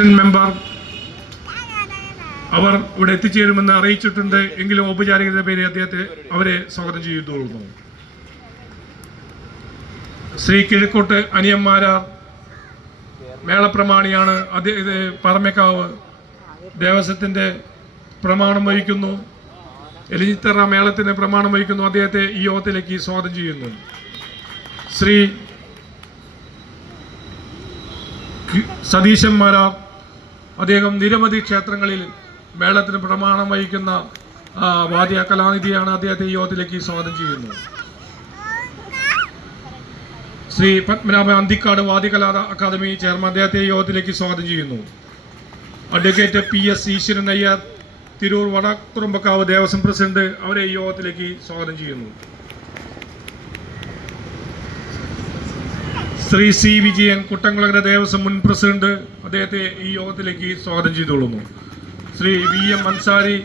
Member അവർ ഇവിടെ എത്തിച്ചേരുമെന്ന് അറിയിച്ചിട്ടുണ്ട്. എങ്കിലും ഔപചാരികത പേര് അവരെ സ്വാഗതം ചെയ്തുകൊള്ളുന്നു. ശ്രീ കിഴക്കോട്ട് അനിയന്മാരാർ മേളപ്രമാണിയാണ്. പറമേക്കാവ് ദേവസ്വത്തിൻ്റെ പ്രമാണം വഹിക്കുന്നു. എലിഞ്ഞിത്തറ മേളത്തിന് പ്രമാണം വഹിക്കുന്നു. അദ്ദേഹത്തെ ഈ യോഗത്തിലേക്ക് സ്വാഗതം ചെയ്യുന്നു. ശ്രീ സതീശന്മാരാർ അദ്ദേഹം നിരവധി ക്ഷേത്രങ്ങളിൽ മേളത്തിന് പ്രമാണം വഹിക്കുന്ന വാദ്യ കലാനിധിയാണ്. അദ്ദേഹത്തെ ഈ യോഗത്തിലേക്ക് സ്വാഗതം ചെയ്യുന്നു. ശ്രീ പത്മനാഭ അന്തിക്കാട് വാദ്യകലാ അക്കാദമി ചെയർമാൻ, അദ്ദേഹത്തെ ഈ യോഗത്തിലേക്ക് സ്വാഗതം ചെയ്യുന്നു. അഡ്വക്കേറ്റ് PS ഈശ്വരൻ അയ്യർ തിരൂർ വടക്കുറുമ്പക്കാവ് ദേവസ്വം പ്രസിഡന്റ്, അവരെ ഈ യോഗത്തിലേക്ക് സ്വാഗതം ചെയ്യുന്നു. ശ്രീ C വിജയൻ കുട്ടംകുളങ്ങര ദേവസ്വം മുൻ പ്രസിഡന്റ്, അദ്ദേഹത്തെ ഈ യോഗത്തിലേക്ക് സ്വാഗതം ചെയ്തുകൊള്ളുന്നു. ശ്രീ VM അൻസാരി